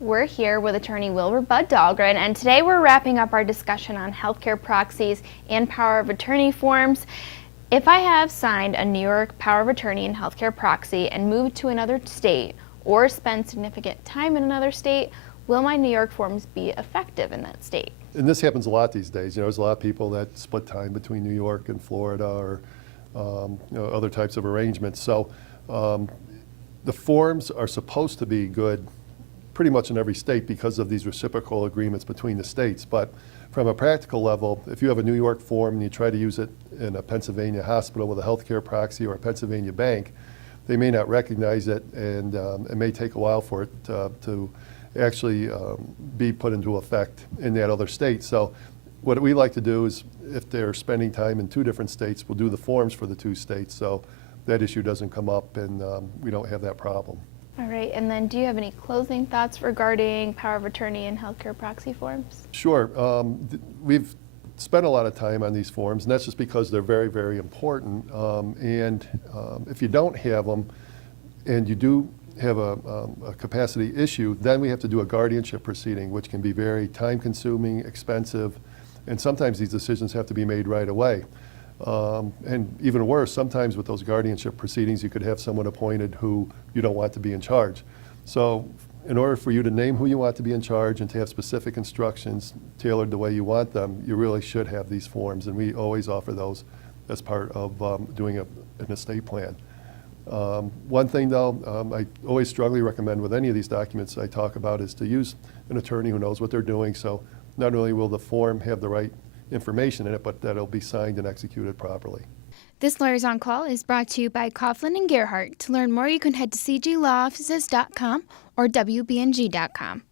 We're here with attorney Wilbur Bud Dahlgren, and today we're wrapping up our discussion on healthcare proxies and power of attorney forms. If I have signed a New York power of attorney and healthcare proxy and moved to another state or spend significant time in another state, will my New York forms be effective in that state? And this happens a lot these days. There's a lot of people that split time between New York and Florida or other types of arrangements. So the forms are supposed to be good pretty much in every state because of these reciprocal agreements between the states. But from a practical level, if you have a New York form and you try to use it in a Pennsylvania hospital with a healthcare proxy or a Pennsylvania bank, they may not recognize it, and it may take a while for it to actually be put into effect in that other state. So what we like to do is, if they're spending time in two different states, we'll do the forms for the two states so that issue doesn't come up and we don't have that problem. All right, and then do you have any closing thoughts regarding power of attorney and healthcare proxy forms? Sure. We've spent a lot of time on these forms, and that's just because they're very, very important. If you don't have them and you do have a capacity issue, then we have to do a guardianship proceeding, which can be very time-consuming, expensive, and sometimes these decisions have to be made right away. And even worse, sometimes with those guardianship proceedings, you could have someone appointed who you don't want to be in charge. So in order for you to name who you want to be in charge and to have specific instructions tailored the way you want them, you really should have these forms, and we always offer those as part of doing an estate plan. One thing though, I always strongly recommend with any of these documents I talk about is to use an attorney who knows what they're doing, so not only will the form have the right information in it, but that it'll be signed and executed properly. This Lawyers on Call is brought to you by Coughlin and Gerhardt. To learn more, you can head to cglawoffices.com or wbng.com.